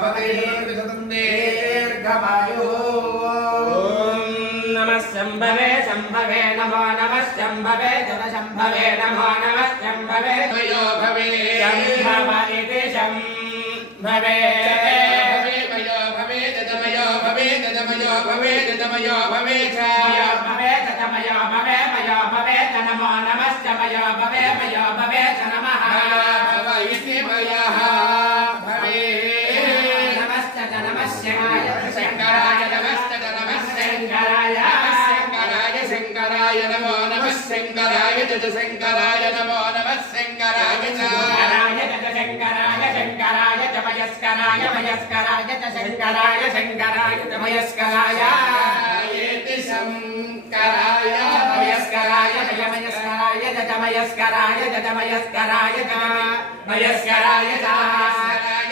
भवते दीर्घमायुः नमः शम्भवे शम्भवे नमो नमः शम्भवे जन शम्भवे नमो नमः शम्भवे वयो भवे शम्भव इति शम्भवे वयो भवे तदमयो भवे तदमयो भवे तदमयो भवे च मयो भवे तदमयो भवे मयो भवे च नमो नमः शमयो भवे मयो भवे च नमः भव इति मयः भवे नमश्च च नमः शङ्कराय नमश्च च नमः शङ्कराय शङ्कराय नमो नमः शङ्कराय च शङ्कराय नमो नमः शङ्कराय च शङ्कराय शङ्कराय च मयस्कराय मयस्कराय च शङ्कराय शङ्कराय च मयस्कराय एति शङ्कराय मयस्कराय मयस्कराय च मयस्कराय च मयस्कराय च मयस्कराय च